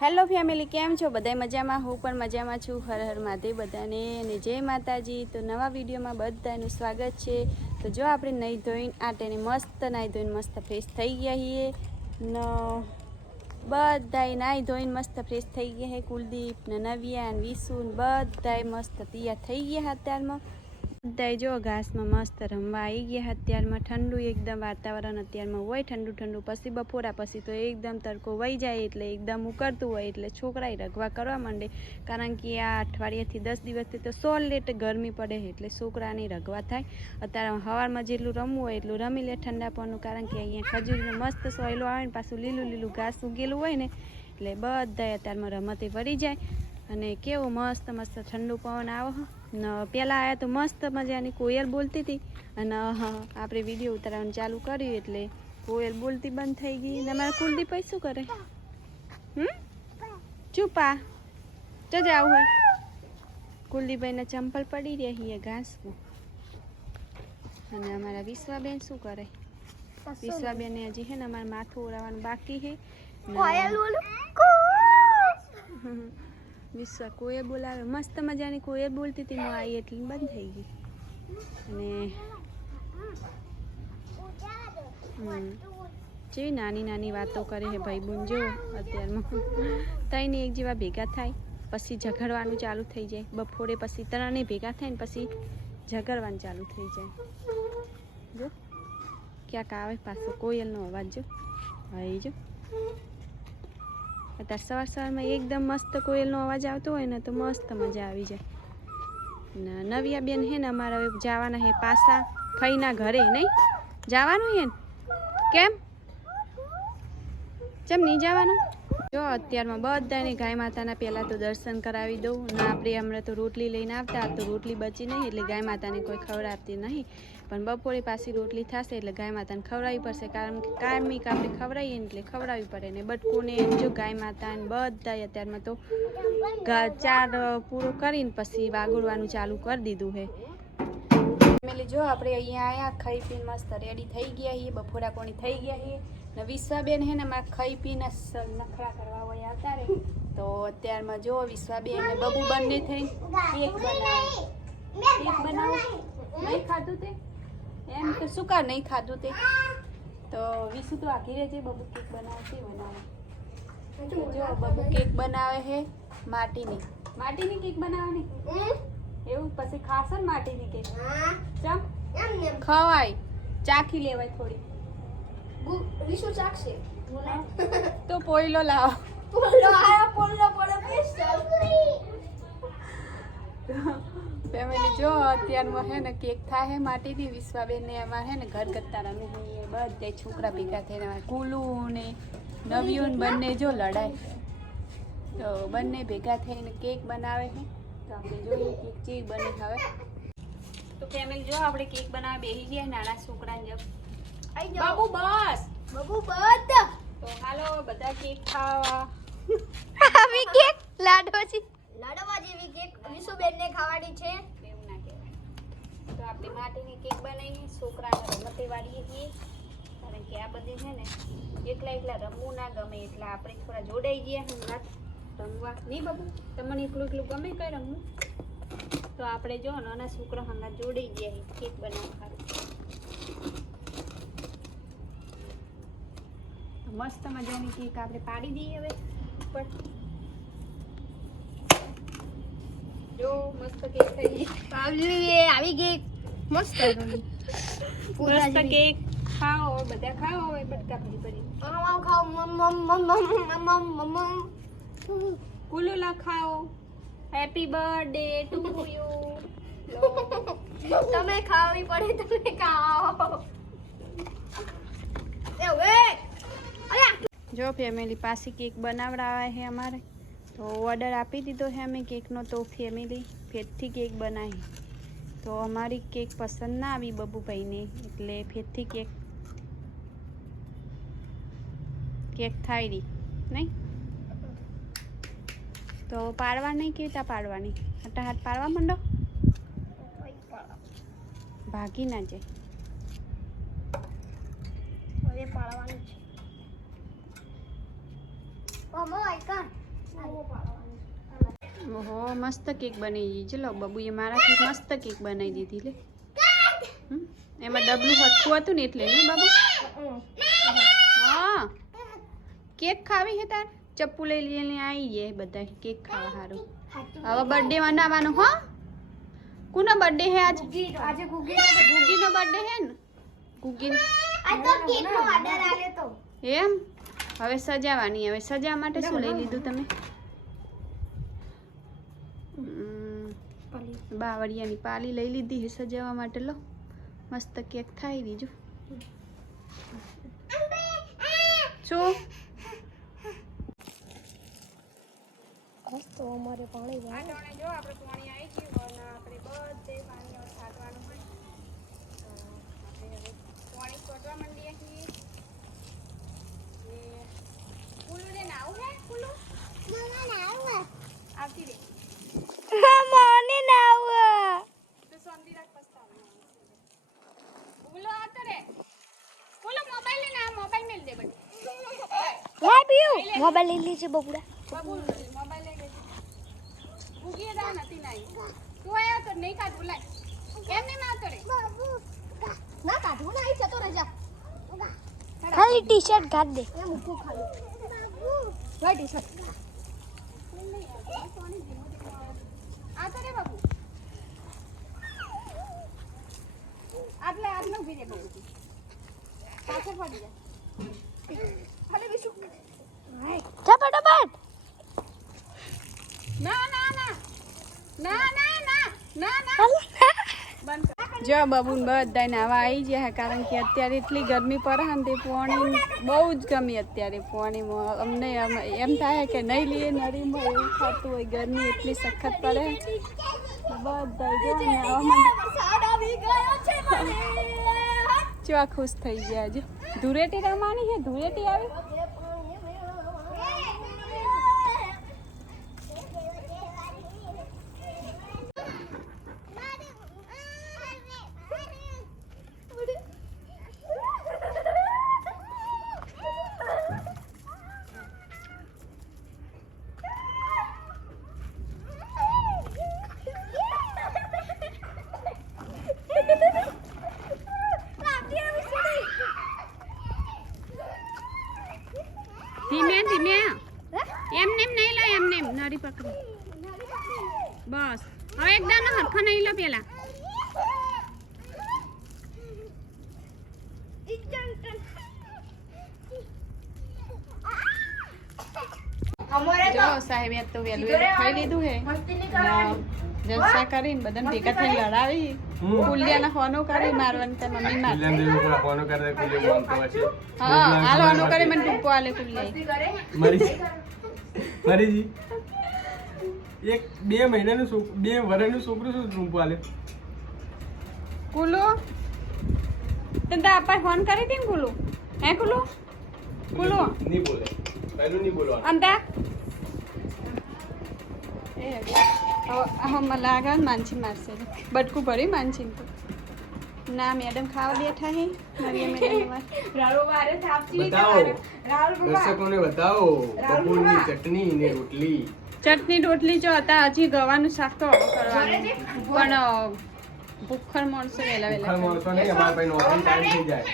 Hello family, કેમ છો? બધાય મજામાં? હું પણ મજામાં છું. હર હર મહાદેવ બધાને અને જય માતાજી. તો નવા વિડીયોમાં બધાનું સ્વાગત છે. તો જો આપણે નહીં ધોઈને આટેને મસ્ત નાહી ધોઈને મસ્ત ફ્રેશ થઈ ગયા છીએ ન બધાય નાહી ધોઈને મસ્ત ફ્રેશ થઈ ગયા છે. કુલદીપ ને નવ્યા ને વિસુ ને બધાય મસ્ત તૈયાર થઈ ગયા અત્યારમાં. બધાય જો ઘાસમાં મસ્ત રમવા આવી ગયા અત્યારમાં. ઠંડુ એકદમ વાતાવરણ અત્યારમાં હોય ઠંડુ ઠંડુ. પછી બપોરા પછી તો એકદમ તડકો વહી જાય એટલે એકદમ ઉકળતું હોય એટલે છોકરાએ રગવા કરવા માંડે. કારણ કે આ અઠવાડિયાથી 10 દિવસથી તો સોલેટ ગરમી પડે એટલે છોકરાને રગવા થાય. અત્યારે સવારમાં જેટલું રમવું હોય એટલું રમી લે ઠંડાપણનું. કારણ કે અહીંયા ખજૂરનો મસ્ત સોયલો આવે ને પાછું લીલું લીલું ઘાસ ઉગેલું હોય ને એટલે બધાય અત્યારમાં રમતે વળી જાય. અને કેવું મસ્ત મસ્ત ઠંડુ પવન આવે ને. પહેલાં આવ્યા તો મસ્ત મજાની કોયલ બોલતી હતી અને આપણે વિડીયો ઉતારવાનું ચાલુ કર્યું એટલે કોયલ બોલતી બંધ થઈ ગઈ. ને અમારા કુલદીપ શું કરે? ચૂપા તો જાવ હોય. કુલદીપભાઈના ચંપલ પડી રહી છે ઘાસમાં. અને અમારા વિશ્વાબેન શું કરે? વિશ્વાબેન હજી છે ને અમારે માથું ઓળાવવાનું બાકી છે. વિશ્વા કોયલ બોલાવે મસ્ત મજાની કોયલ બોલતી હતી. હું આવી એટલી બંધ થઈ ગઈ. અને જેવી નાની નાની વાતો કરે છે ભાઈબંધ જો અત્યારમાં. ત્રણે એક જેવા ભેગા થાય પછી ઝઘડવાનું ચાલુ થઈ જાય. બપોરે પછી ત્રણે ભેગા થાય ને પછી ઝઘડવાનું ચાલુ થઈ જાય. જો ક્યાંક આવે પાછો કોયલનો અવાજ. જો ભાઈ જો અત્યારે સવાર સવારમાં એકદમ મસ્ત કોયલનો અવાજ આવતો હોય ને તો મસ્ત મજા આવી જાય. ને નવ્યા બેન હે ને અમારા હવે જવાના હે પાછા ફઈના ઘરે. નહીં જવાનું હે ને? કેમ નહીં જવાનું? જો અત્યારમાં બધાને ગાય માતાના પહેલાં તો દર્શન કરાવી દઉં. ને આપણે હમણાં તો રોટલી લઈને આવતા તો રોટલી બચી નહીં એટલે ગાય માતાને કોઈ ખવડાવતી નહીં. પણ બપોરે પાછી રોટલી થશે એટલે ગાય માતાને ખવડાવવી પડશે. કારણ કે કાયમિક આપણે ખવડાવીએ ને એટલે ખવડાવવી પડે. ને બટકુને જો ગાય માતાને બધા અત્યારમાં તો ચાર પૂરો કરીને પછી વાગોળવાનું ચાલુ કરી દીધું છે. ફેમિલી જો આપણે અહીંયા આવ્યા ખાઈ પીને મસ્ત રેડી થઈ ગયા છીએ. બપોરા કોણી થઈ ગયા છીએ. ને વિશ્વાબેન હે ને મારે ખાઈ પીને નખરા કરવા હોય આવતા રે. તો અત્યારમાં જો વિશ્વાબેન ને બબુ બંને થઈને કેક બનાવો. નહીં ખાધું તે એમ તો શું કાર નહીં ખાધું તે? તો વિશુ તો આખી રહેજે. બબુ કેક બનાવતી બનાવે જો બબુ કેક બનાવે છે માટીની કેક બનાવવાની એવું. પછી ખાશે ને માટીની કેક? ચમ ખવાય ચાખી લેવાય થોડી. વિશુ ચાખશે તો પોયલો લાવો. ફેમિલી જો અત્યારમાં હે ને કેક થાય હે માટીની. વિશ્વાબેન ને અમારે હે ને ઘર કરતા રમી હોય બધા છોકરા ભેગા થઈને અમારે કુલું ને નવ્યું બંને જો લડાય તો બંને ભેગા થઈને કેક બનાવે છે. તો આપણે જોઈએ કેક ચીજ બને હવે. તો ફેમિલી જો આપણે કેક બનાવવા બેસી ગયા નાના છોકરાને. બાબુ બસ તો હાલો બધા કેક ખાવા. આવી કેક લાડવા જેવી કેક વિશુબેન ને ખાવાની છે. એવું ના કહેવાય. તો આપણે માટીની કેક બનાવીએ છોકરાને રમતે વાળીએ છીએ. કારણ કે આ બધી છે ને એકલા રમવું ના ગમે એટલે આપણે થોડા જોડાઈ ગયા હમણાં રમવા. નહીં બાબુ તમને એકલું ગમે કઈ રમવું? તો આપણે જો નાના છોકરા હમણાં જોડાઈ ગયા કેક બનાવવા. મસ્ત મજાની કેક આપણે પાડી દઈએ હવે ઉપર. જો મસ્ત કેક થઈ આવી ગઈ મસ્ત મસ્ત કેક ખાઓ બધા ખાઓ હવે બટકા ભરી ભરી. કુલુલા ખાઓ. Happy birthday to you. તમે ખાવી પડે તમે ખાઓ. જો ફેમિલી પાછી કેક બનાવડાવે છે અમારે. તો ઓર્ડર આપી દીધો છે અમે કેકનો. તો ફેમિલી ફેરથી કેક બનાવી. તો અમારી કેક પસંદ ના આવી બબુભાઈને એટલે ફેરથી કેક થાય રહી નહીં. તો પાડવા નહીં કેવી રીતે પાડવાની? હાથ પાડવા માંડો. ભાગી ના જાય. પાડવાનું છે. ઓહો મસ્ત કેક બનાવી દીધી ચલો બબુએ મારાથી મસ્ત કેક બનાવી દીધી લે એમાં ડબલું હરખું હતું ને એટલે ને બાબુ હા કેક ખાવી છે તાર ચપ્પુ લઈ લઈને આવી જાય બધા કેક ખાવા સારું હવે બર્થડે મનાવવાનો હો કોનો બર્થડે હે આજ આજે ગુગીનો બર્થડે હે ને ગુગી આ તો કેકનો ઓર્ડર આલ્યો તો એમ હવે સજાવાની હવે સજાવવા માટે શું લઈ લીધું તમે બાવળિયાની પાલી લઈ લીધી છે સજાવવા માટે લો મસ્ત કેક થાય બીજું શું તો અમારે પાણી જો આપણે પાણી આવી ગયું અને આપણે બધે પાણી છાંટવાનું હોય તો આપણે હવે પાણી છોડવા માંડીએ છીએ કુલું ને નાવું હે કુલું આવતી રે મને ના આવા તો શાંતિ રાખ પસ્તાવા કુલો આવતો રે કુલો મોબાઈલ લે ના મોબાઈલ મેલ દે બટ મોબાઈલ લઈ લીજે બબુડા બાબુ મોબાઈલ લઈ લે ભૂગી જા નથી નાઈ તું આયો તો નહીં કાઢ બોલાય કેમ નહીં આવતો રે ના કાઢું ના આવી જતો રજા ખાલી ટી-શર્ટ કાઢ દે એ મૂકો ખાલી વાય ટી-શર્ટ આતો રે બાબુ આટલે ઉભી રે બાબુ પાછળ ફરી જા ખાલી વિશુ જા ફટાફટ ના ના ના ના ના ના ના ના બંધ જો બબુન બધાને આવા આવી ગયા કારણ કે અત્યારે એટલી ગરમી પડે ને તે પાણી બહુ જ ગમી અત્યારે પાણીમાં અમને એમ થાય કે નહીં લઈએ નળીમાં એવું થતું હોય ગરમી એટલી સખત પડે બધા જો ને ચવા ખુશ થઈ ગયા જો ધૂળેટી રમવાની છે ધૂળેટી આવી ધીમે ધીમે એમને નહીં લો એમને નરી પકડી બસ હવે એકદમ હરખો નહીં લો પેલા જો સાહેબ એ તો વેલું ખાઈ લીધું હે જલસા કરીને બધાને ભેગા થઈને લડાવી કુલિયાના ફોનો કરી મારવાની તે મમ્મી માર ફોનો કરે કુલિયા બોલતો હશે હા હાલ ફોનો કરે મને ટૂંકો આલે કુલિયા મરીજી એક 2 મહિનાનું 2 વર્ષનું છોકરું શું ટૂંકો આલે કુલો તને આપા ફોન કરી દી કુલો હે કુલો કુલો નહીં બોલે પહેલું નહીં બોલવાનું અંતા એ મને લાગે માનસી મારશે બટકું ભરી માનસી તો ના મેડમ ખાવા બેઠા હે નરિયા મેડમ બતાવો દર્શકોને બતાવો બપોરની ચટણી ને રોટલી ચટણી રોટલી જો હતા હજી ગવાનું શાક તો કરવાનું પણ ભૂખર માણસો વેલા ખર માણસો નહીં અમારા ભાઈ નોકરી ટાઈમ થઈ જાય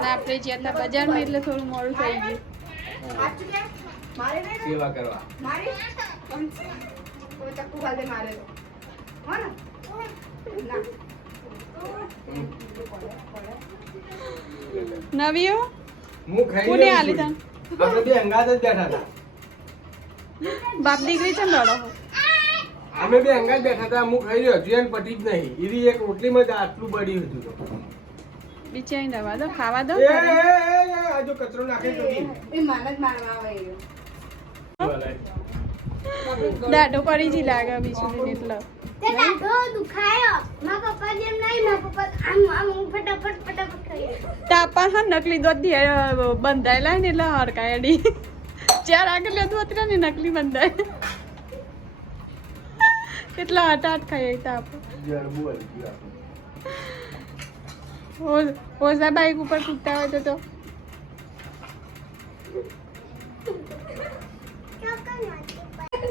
ના આપણે જ્યાં હતા બજારમાં એટલે થોડું મોડું થઈ ગયું સેવા કરવા નવીઓ હું ખાઈ કોને લઉં આલી છું. તને આપણે બે અંગાત જ બેઠા હતા બાપ દીકરી છે લડો અમે બે અંગાત બેઠા હતા હું ખાઈ રહ્યો હજુ એને પટી જ નહીં એવી એક રોટલીમાં જ આટલું બળ્યું હતું તો બિચારી દવા દો ખાવા દો એ આ જો કચરો નાખે તો દાઢો પડી જી લાગે બીજું એટલે તે દાઢો દુખાયો મારા પપ્પા જેમ નહીં મારા પપ્પા આમ ફટાફટ કરી તાપા હા નકલી દોધ બંધાયેલા ને એટલે હરકાયડી ચાર આગળ દોતરા ને નકલી બંધાય એટલા હટાટ ખાઈ તાપ જરબુ આવી ગયું આપણે. ઓઝા બાઈક ઉપર કૂદતા હોય તો ચોકન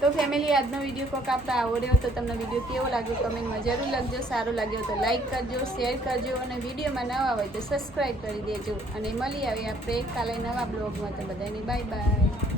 તો ફેમિલી આજનો વિડીયો કોક આપણે આવો રહ્યો તો તમને વિડીયો કેવો લાગ્યો કમેન્ટમાં જરૂર લખજો. સારો લાગ્યો તો લાઈક કરજો, શેર કરજો અને વિડીયોમાં નવા હોય તો સબસ્ક્રાઈબ કરી દેજો. અને મળી આવી આપણે કાલે નવા બ્લોગમાં. તો બધાને બાય બાય.